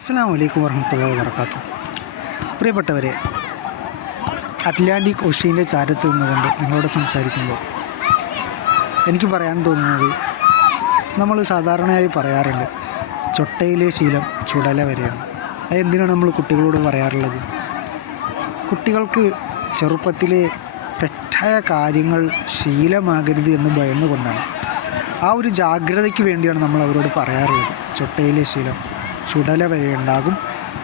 അസ്സലാമു അലൈക്കും വറഹ്മത്തുള്ളാഹി വബറകാതുഹു. പ്രിയപ്പെട്ടവരെ, അറ്റ്ലാന്റിക് ഒഷീൻ്റെ ചാരത്ത് നിന്നുകൊണ്ട് നിങ്ങളോട് സംസാരിക്കുമ്പോൾ എനിക്ക് പറയാൻ തോന്നുന്നത്, നമ്മൾ സാധാരണയായി പറയാറുണ്ട് ചൊട്ടയിലെ ശീലം ചുടല വരെയാണ്. അതെന്തിനാണ് നമ്മൾ കുട്ടികളോട് പറയാറുള്ളത്? കുട്ടികൾക്ക് ചെറുപ്പത്തിലെ തെറ്റായ കാര്യങ്ങൾ ശീലമാകരുത് എന്ന് ഭയന്നുകൊണ്ടാണ്. ആ ഒരു ജാഗ്രതയ്ക്ക് വേണ്ടിയാണ് നമ്മൾ അവരോട് പറയാറുള്ളത്. ചൊട്ടയിലെ ശീലം ചുടല വരെ ഉണ്ടാകും,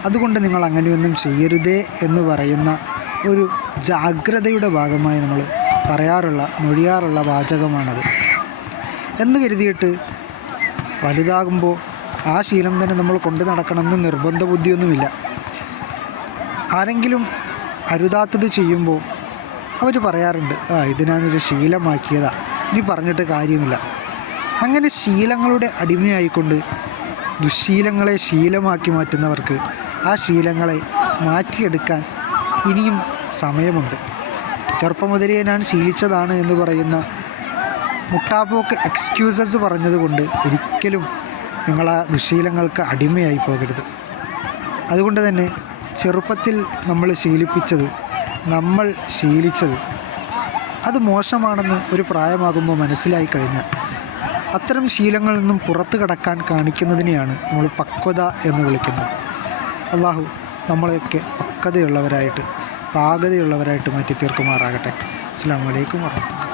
അതുകൊണ്ട് നിങ്ങൾ അങ്ങനെയൊന്നും ചെയ്യരുതേ എന്ന് പറയുന്ന ഒരു ജാഗ്രതയുടെ ഭാഗമായി നമ്മൾ മൊഴിയാറുള്ള വാചകമാണത്. എന്ന് കരുതിയിട്ട് വലുതാകുമ്പോൾ ആ ശീലം തന്നെ നമ്മൾ കൊണ്ടു നടക്കണമെന്ന് നിർബന്ധ ബുദ്ധിയൊന്നുമില്ല. ആരെങ്കിലും അരുതാത്തത് ചെയ്യുമ്പോൾ അവർ പറയാറുണ്ട്, ഇത് ഞാനൊരു ശീലമാക്കിയതാ, ഇനി പറഞ്ഞിട്ട് കാര്യമില്ല. അങ്ങനെ ശീലങ്ങളുടെ അടിമയായിക്കൊണ്ട് ദുശ്ശീലങ്ങളെ ശീലമാക്കി മാറ്റുന്നവർക്ക് ആ ശീലങ്ങളെ മാറ്റിയെടുക്കാൻ ഇനിയും സമയമുണ്ട്. ചെറുപ്പം മുതലേ ഞാൻ ശീലിച്ചതാണ് എന്ന് പറയുന്ന മുട്ടാപ്പോക്ക് എക്സ്ക്യൂസസ് പറഞ്ഞതുകൊണ്ട് ഒരിക്കലും നിങ്ങൾ ആ ദുശ്ശീലങ്ങൾക്ക് അടിമയായി പോകരുത്. അതുകൊണ്ട് തന്നെ ചെറുപ്പത്തിൽ നമ്മൾ ശീലിച്ചത് അത് മോശമാണെന്ന് ഒരു പ്രായമാകുമ്പോൾ മനസ്സിലായി കഴിഞ്ഞാൽ അത്തരം ശീലങ്ങളിൽ നിന്നും പുറത്തു കടക്കാൻ കാണിക്കുന്നതിനെയാണ് നമ്മൾ പക്വത എന്ന് വിളിക്കുന്നത്. അള്ളാഹു നമ്മളെയൊക്കെ പാകതയുള്ളവരായിട്ട് മാറ്റി തീർക്കുമാറാകട്ടെ. അസ്സലാമു അലൈക്കും വറഹ്മത്തുള്ളാഹി.